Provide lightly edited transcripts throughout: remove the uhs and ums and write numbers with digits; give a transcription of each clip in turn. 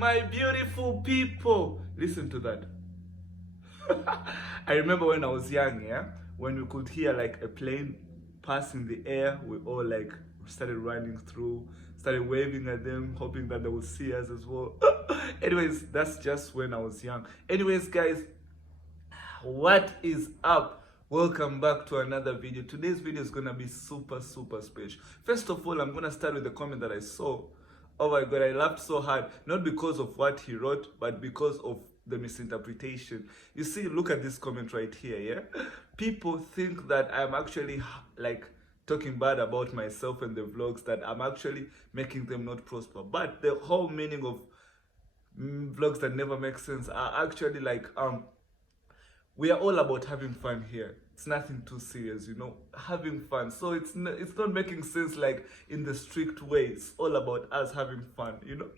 My beautiful people, listen to that. I remember when I was young, yeah, when we could hear like a plane pass in the air, we all like started running through, started waving at them, hoping that they would see us as well. Anyways, that's just when I was young. Anyways, guys, what is up? Welcome back to another video. Today's video is gonna be super special. First of all, I'm gonna start with the comment that I saw. Oh my god, I laughed so hard, not because of what he wrote, but because of the misinterpretation. You see, look at this comment right here, yeah? People think that I'm actually like talking bad about myself and the vlogs, that I'm actually making them not prosper. But the whole meaning of vlogs that never make sense are actually like we are all about having fun here. It's nothing too serious, you know, having fun. So it's not making sense like in the strict way. It's all about us having fun, you know.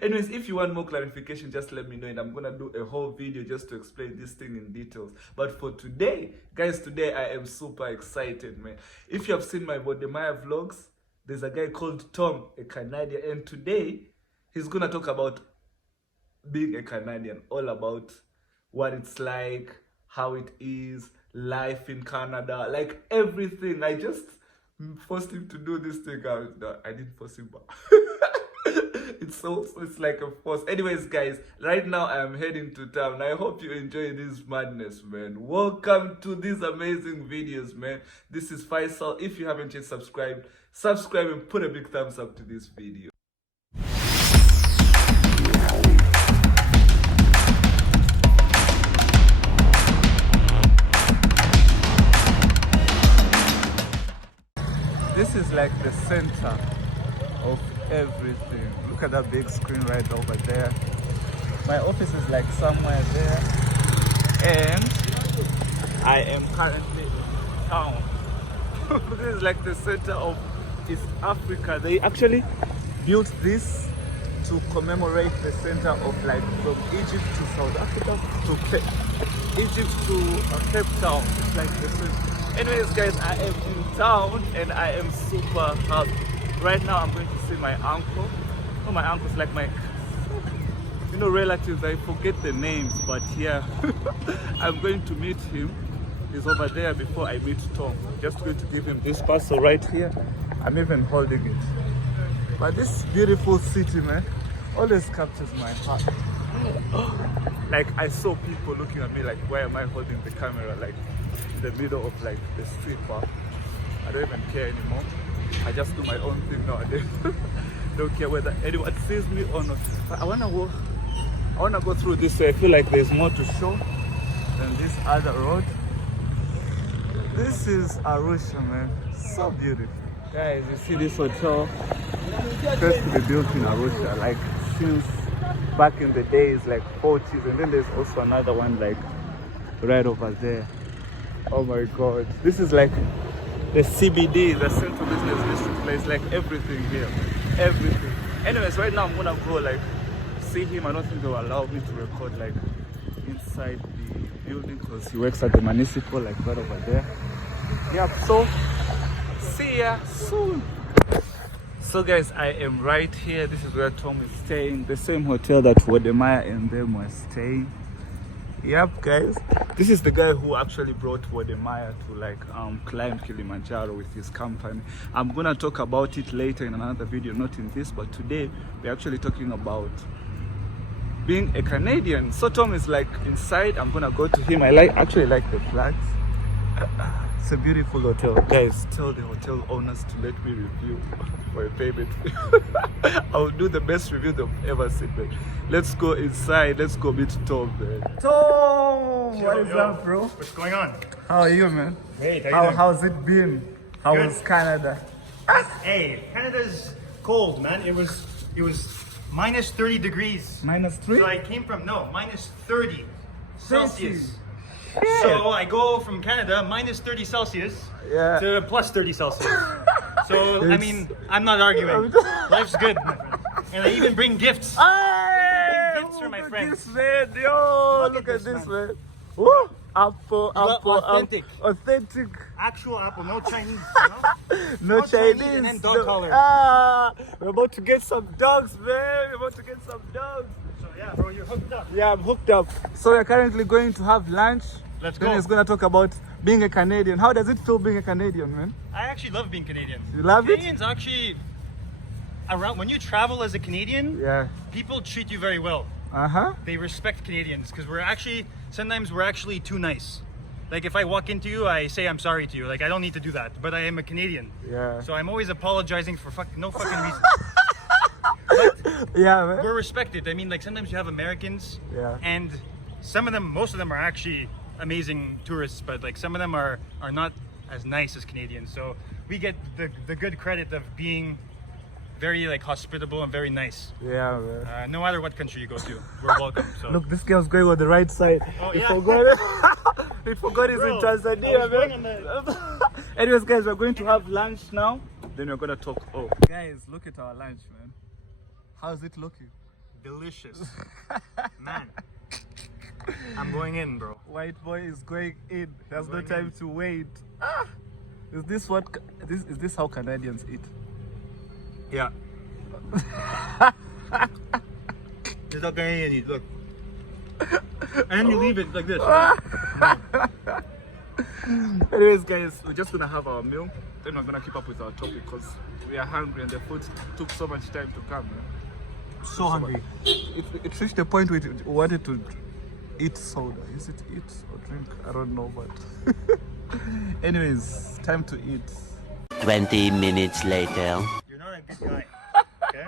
Anyways, if you want more clarification, just let me know, and I'm gonna do a whole video just to explain this thing in details. But for today, guys, today I am super excited, man. If you have seen my Wodemaya vlogs, there's a guy called Tom, a Canadian, and today he's gonna talk about being a Canadian, all about what it's like, how it is, life in Canada, like everything. I just forced him to do this thing. I didn't force him, but it's like a force. Anyways, guys, right now I am heading to town. I hope you enjoy this madness, man. Welcome to these amazing videos, man. This is Faisal. If you haven't yet subscribed, subscribe and put a big thumbs up to this video. This is like the center of everything. Look at that big screen right over there. My office is like somewhere there. And I am currently in town. This is like the center of East Africa. They actually built this to commemorate the center of like from Egypt to South Africa to Egypt to Cape Town. It's like the center. Anyways, guys, I am in town and I am super happy. Right now I'm going to see my uncle. Oh, my uncle's like my, you know, relatives. I forget the names, but yeah, I'm going to meet him. He's over there before I meet Tom. Just going to give him this parcel right here. I'm even holding it. But this beautiful city, man, always captures my heart. Like, I saw people looking at me like, why am I holding the camera like in the middle of like the street park? I don't even care anymore. I just do my own thing nowadays. Don't care whether anyone sees me or not. But I wanna go through this way. I feel like there's more to show than this other road. This is Arusha, man. So beautiful. Guys, you see this hotel? First to be built in Arusha, like since back in the days, like 40s, and then there's also another one like right over there. Oh my god, this is like the CBD, the Central Business District place, like everything here, everything. Anyways, right now I'm gonna go like see him. I don't think they'll allow me to record like inside the building because he works at the municipal, like right over there. Yep, so see ya soon. So guys, I am right here. This is where Tom is staying, the same hotel that Wodemaya and them were staying. Yep, guys, this is the guy who actually brought Wodemaya to like climb Kilimanjaro with his company. I'm gonna talk about it later in another video, not in this, but today we're actually talking about being a Canadian. So Tom is like inside. I'm gonna go to him. I actually like the flags. It's a beautiful hotel. Guys, tell the hotel owners to let me review for a payment. I'll do the best review they've ever seen, man. Let's go inside. Let's go meet Tom, man. Tom! What is up, bro? What's going on? How are you, man? Great. How's it been? How Good. was Canada? Hey, Canada's cold, man. It was minus 30 degrees. -3? So I came from minus 30 Celsius. Yeah. So I go from Canada minus 30 Celsius to plus 30 Celsius. So I mean, I'm not arguing. Life's good, my friend. And I even bring gifts. Gifts for my friends. This, man. Yo, look at this, man. Woo! Apple, authentic. Authentic. Actual apple, no Chinese. No Chinese. And then dog collar. We're about to get some dogs, man. We're about to get some dogs. Yeah, bro, you're hooked up. Yeah, I'm hooked up. So we're currently going to have lunch. Let's Then go. he's going to talk about being a Canadian. How does it feel being a Canadian, man? I actually love being Canadian. You love it? Canadians actually, around when you travel as a Canadian, Yeah. people treat you very well. Uh-huh. They respect Canadians because sometimes we're actually too nice. Like if I walk into you, I say I'm sorry to you. Like I don't need to do that, but I am a Canadian. Yeah. So I'm always apologizing for no fucking reason. Yeah, man. We're respected. I mean, like sometimes you have Americans, Yeah. and most of them are actually amazing tourists, but like some of them are not as nice as Canadians. So we get the good credit of being very like hospitable and very nice. Yeah, man. No matter what country you go to, we're welcome. So Look, this girl's going on the right side. Oh, He yeah. forgot it. He forgot he's Bro, in I Tanzania, was going man. on Anyways, guys, we're going to have lunch now. Then we're going to talk. Oh, guys, look at our lunch, man. How's it looking? delicious, man. I'm going in, bro. White boy is going in. He has no Going time in. to wait. Is this how Canadians eat? Yeah. This is how Canadian eat. Look. And you leave it like this. Anyways, guys, we're just gonna have our meal. Then we're gonna keep up with our topic because we are hungry and the food took so much time to come. Man. So hungry. It reached a point where we wanted to eat soda. Is it eat or drink? I don't know, but anyways, time to eat. 20 minutes later. You're not a good guy. Okay?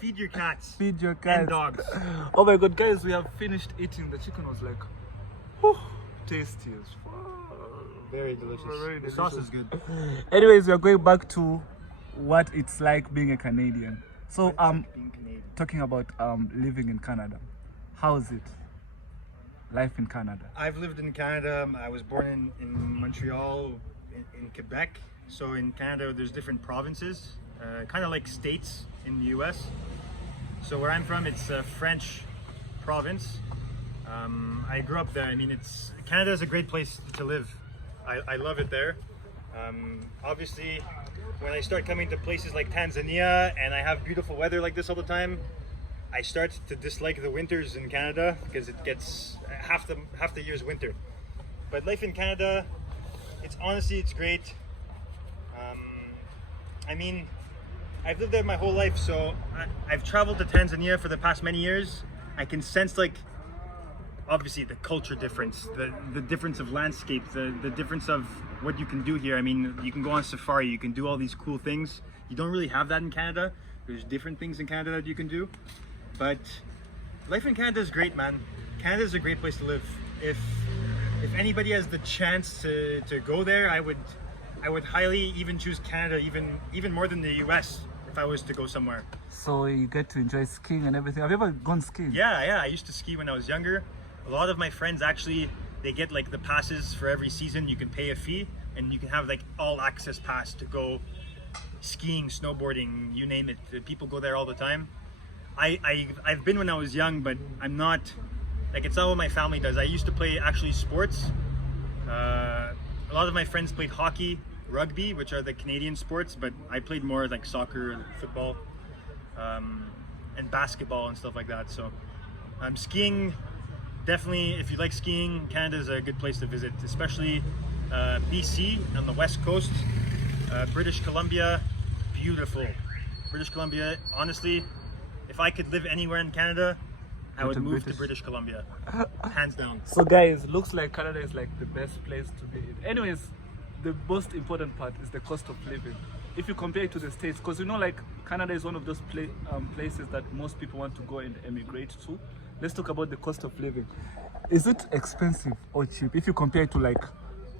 Feed your cats. Feed your cats. And dogs. Oh my god, guys, we have finished eating. The chicken was like, whew, tasty as fuck. Very delicious. Very The sauce delicious. is good. Anyways, we are going back to what it's like being a Canadian. So Being Canadian. talking about living in Canada. How is it? Life in Canada. I've lived in Canada. I was born in Montreal, in Quebec. So in Canada, there's different provinces, kind of like states in the US. So where I'm from, it's a French province. I grew up there. I mean, Canada is a great place to live. I love it there. Obviously, when I start coming to places like Tanzania and I have beautiful weather like this all the time, I start to dislike the winters in Canada because it gets half the year's winter. But life in Canada, it's great. I mean, I've lived there my whole life, so I've traveled to Tanzania for the past many years. I can sense like, obviously the culture difference, the difference of landscape, the difference of what you can do here. I mean, you can go on safari, you can do all these cool things. You don't really have that in Canada. There's different things in Canada that you can do. But life in Canada is great, man. Canada is a great place to live. If anybody has the chance to go there, I would highly even choose Canada, even more than the US if I was to go somewhere. So you get to enjoy skiing and everything. Have you ever gone skiing? Yeah, I used to ski when I was younger. A lot of my friends actually, they get like the passes for every season. You can pay a fee and you can have like all access pass to go skiing, snowboarding, you name it. People go there all the time. I've been when I was young, but I'm not, like it's not what my family does. I used to play actually sports. A lot of my friends played hockey, rugby, which are the Canadian sports, but I played more like soccer, skiing, and basketball and stuff like that. So skiing, definitely, if you like skiing, Canada is a good place to visit, especially BC on the west coast. British Columbia, beautiful. British Columbia, honestly, if I could live anywhere in Canada, I would move to British Columbia, hands down. So guys, looks like Canada is like the best place to be in. Anyways, the most important part is the cost of living. If you compare it to the States, because you know like Canada is one of those places that most people want to go and emigrate to. Let's talk about the cost of living. Is it expensive or cheap if you compare it to like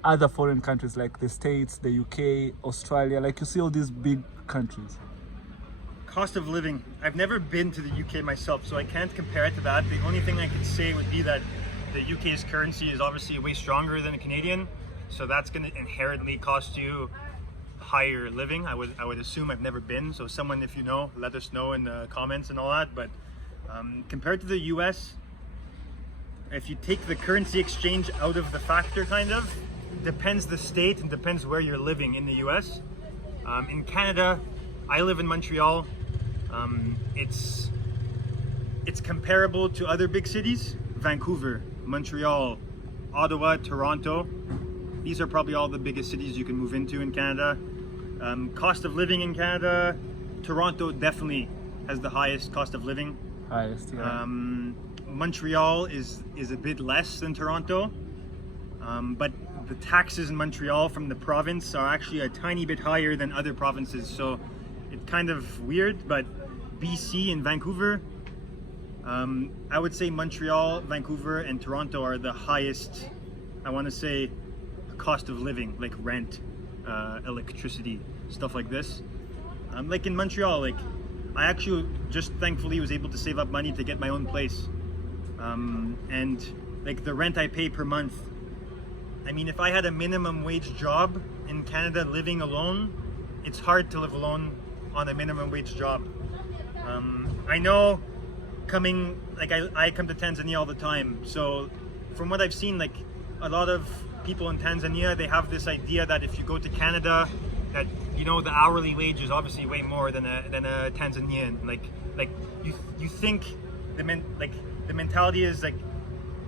other foreign countries like the States, the UK, Australia, like you see all these big countries? Cost of living. I've never been to the UK myself, so I can't compare it to that. The only thing I could say would be that the UK's currency is obviously way stronger than the Canadian, so that's going to inherently cost you higher living. I would assume. I've never been, so someone, if you know, let us know in the comments and all that. But compared to the US, if you take the currency exchange out of the factor, kind of depends the state and depends where you're living in the US. In Canada, I live in Montreal. It's it's comparable to other big cities. Vancouver, Montreal, Ottawa, Toronto. These are probably all the biggest cities you can move into in Canada. Cost of living in Canada, Toronto definitely has the highest cost of living. Highest, yeah. Montreal is a bit less than Toronto, but the taxes in Montreal from the province are actually a tiny bit higher than other provinces, so it's kind of weird. But BC and Vancouver, I would say Montreal, Vancouver, and Toronto are the highest, I want to say, cost of living, like rent, electricity, stuff like this. Like in Montreal, like I actually just thankfully was able to save up money to get my own place. And like the rent I pay per month, I mean, if I had a minimum wage job in Canada living alone, it's hard to live alone on a minimum wage job. I know coming, like I come to Tanzania all the time. So from what I've seen, like a lot of people in Tanzania, they have this idea that if you go to Canada, that, you know, the hourly wage is obviously way more than a Tanzanian. Like you think the mentality is like,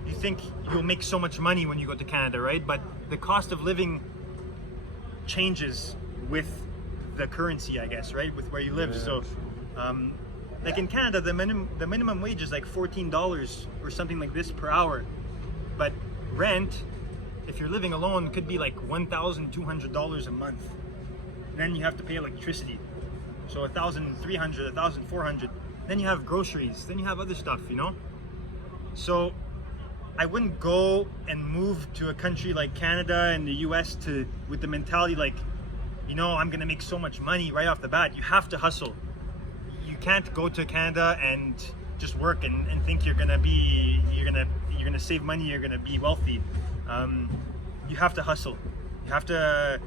you think you'll make so much money when you go to Canada, right? But the cost of living changes with the currency, I guess, right? With where you live. Yeah. So, like in Canada, the minimum wage is like $14 or something like this per hour. But rent, if you're living alone, could be like $1,200 a month. Then you have to pay electricity, so $1,300, $1,400. Then you have groceries. Then you have other stuff, you know. So I wouldn't go and move to a country like Canada and the US with the mentality like, you know, I'm gonna make so much money right off the bat. You have to hustle. You can't go to Canada and just work and think you're gonna save money, you're gonna be wealthy. You have to hustle. You have to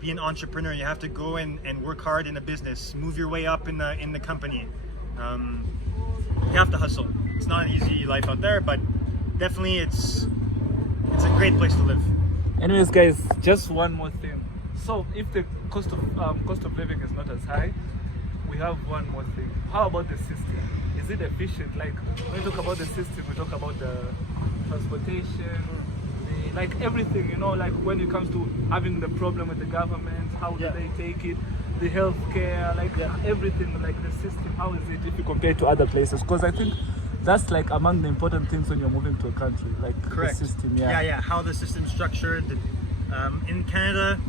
be an entrepreneur. You have to go and work hard in a business, move your way up in the company. You have to hustle. It's not an easy life out there, but definitely it's a great place to live. Anyways, guys, just one more thing. So if the cost of living is not as high, we have one more thing. How about the system? Is it efficient? Like when we talk about the system, we talk about the transportation, like everything, you know, like when it comes to having the problem with the government, how do they take it? The healthcare, like everything, like the system, how is it if you compare it to other places? Because I think that's like among the important things when you're moving to a country, like correct. The system, how the system's structured. In Canada,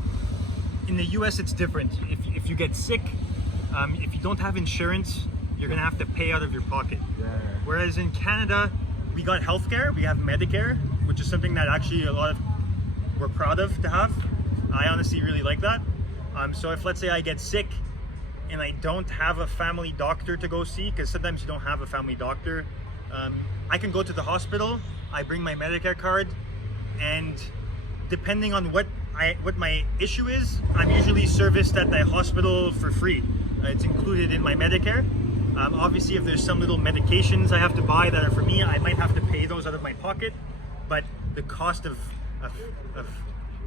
in the US, it's different. If you get sick, if you don't have insurance, you're gonna have to pay out of your pocket. Yeah. Whereas in Canada, we got healthcare, we have Medicare, which is something that actually we're proud of to have. I honestly really like that. So if, let's say, I get sick and I don't have a family doctor to go see, because sometimes you don't have a family doctor, I can go to the hospital, I bring my Medicare card, and depending on what my issue is, I'm usually serviced at the hospital for free. It's included in my Medicare. Obviously, if there's some little medications I have to buy that are for me, I might have to pay those out of my pocket, but the cost of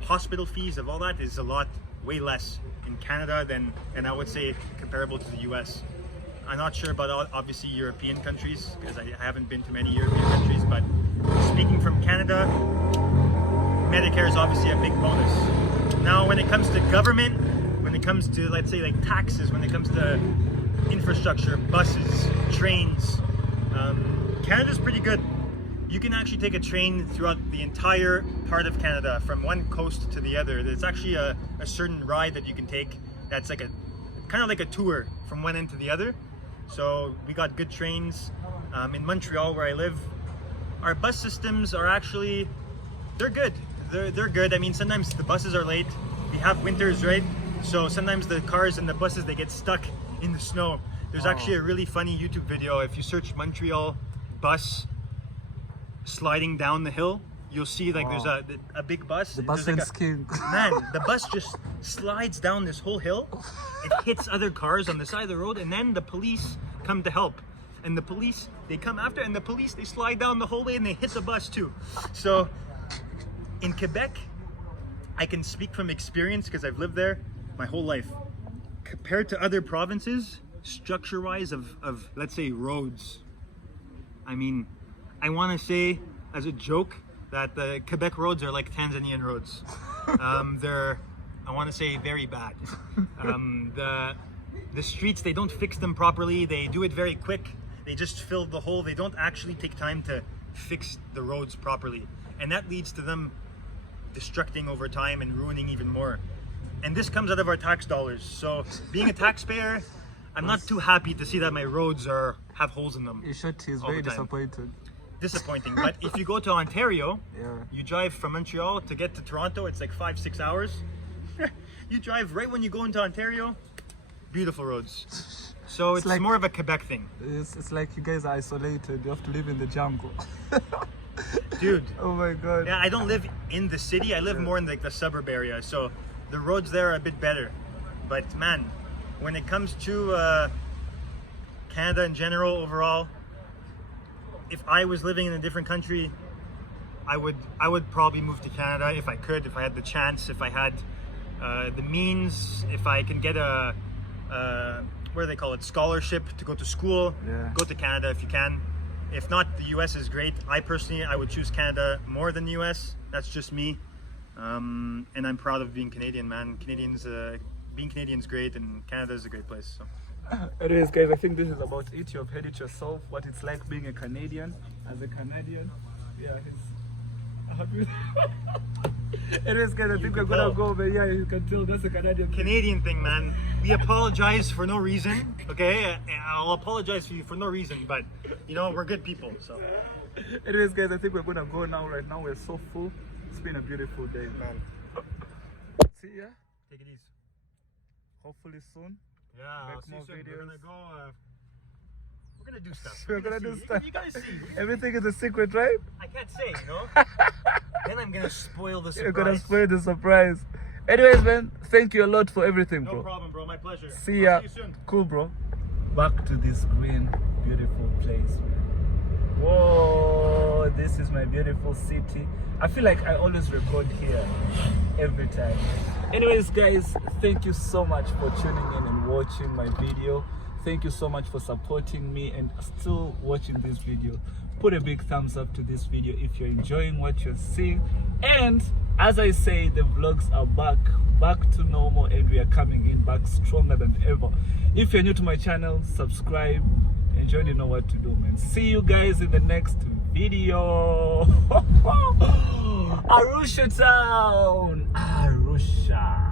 hospital fees, of all that, is way less in Canada than I would say comparable to the US. I'm not sure about obviously European countries, because I haven't been to many European countries, but speaking from Canada, Medicare is obviously a big bonus. Now when it comes to government, when it comes to, let's say, like taxes, when it comes to infrastructure, buses, trains, Canada's pretty good. You can actually take a train throughout the entire part of Canada, from one coast to the other. There's actually a certain ride that you can take that's like kind of like a tour from one end to the other. So we got good trains. In Montreal, where I live, our bus systems are actually, they're good. They're good. I mean, sometimes the buses are late. We have winters, right? So sometimes the cars and the buses, they get stuck in the snow. There's actually a really funny YouTube video. If you search Montreal bus sliding down the hill, you'll see like there's a big bus. The bus and skin. Man, the bus just slides down this whole hill. It hits other cars on the side of the road, and then the police come to help. And the police, they come after, and the police, they slide down the whole way and they hit the bus too. So in Quebec, I can speak from experience because I've lived there my whole life. Compared to other provinces, structure-wise of let's say roads, I mean, I want to say as a joke that the Quebec roads are like Tanzanian roads. They're, I want to say, very bad. The streets, they don't fix them properly. They do it very quick. They just fill the hole. They don't actually take time to fix the roads properly. And that leads to them destructing over time and ruining even more. And this comes out of our tax dollars. So being a taxpayer, I'm not too happy to see that my roads have holes in them. He's very disappointed. Disappointing. But if you go to Ontario, you drive from Montreal to get to Toronto, it's like 5-6 hours. You drive right when you go into Ontario, beautiful roads. So it's like, more of a Quebec thing. It's like you guys are isolated. You have to live in the jungle. Dude. Oh my god. Yeah, I don't live in the city. I live more in like the suburb area. So the roads there are a bit better. But man, when it comes to Canada in general, overall, if I was living in a different country, I would probably move to Canada if I could, if I had the chance, if I had the means, if I can get a what do they call it, scholarship to go to school. Go to Canada if you can. If not, the US is great. I would choose Canada more than the US. That's just me. And I'm proud of being Canadian, man. Being Canadian is great, and Canada is a great place. So. Anyways, guys, I think this is about it. You've heard it yourself, what it's like being a Canadian. As a Canadian, yeah, he's happy. Anyways, guys, I think we're gonna go, but yeah, you can tell that's a Canadian thing, man. We apologize for no reason, okay? I'll apologize to you for no reason, but you know, we're good people, so. Anyways, guys, I think we're gonna go now. Right now, we're so full. It's been a beautiful day, man. See ya. Take it easy. Hopefully soon. Yeah, make more videos. We're gonna do stuff. We're gonna do stuff. You gotta see. Everything is a secret, right? I can't say, you know? Then I'm gonna spoil the surprise. You're gonna spoil the surprise. Anyways, man, thank you a lot for everything, bro. No problem, bro. My pleasure. See ya. See you soon. Cool, bro. Back to this green, beautiful place, man. Whoa, this is my beautiful city. I feel like I always record here every time. Anyways, guys, thank you so much for tuning in and watching my video. Thank you so much for supporting me and still watching this video. Put a big thumbs up to this video if you're enjoying what you're seeing. And as I say, the vlogs are back to normal, and we are coming in back stronger than ever. If you're new to my channel, subscribe and you already know what to do, man. See you guys in the next video. Arusha town, Arusha.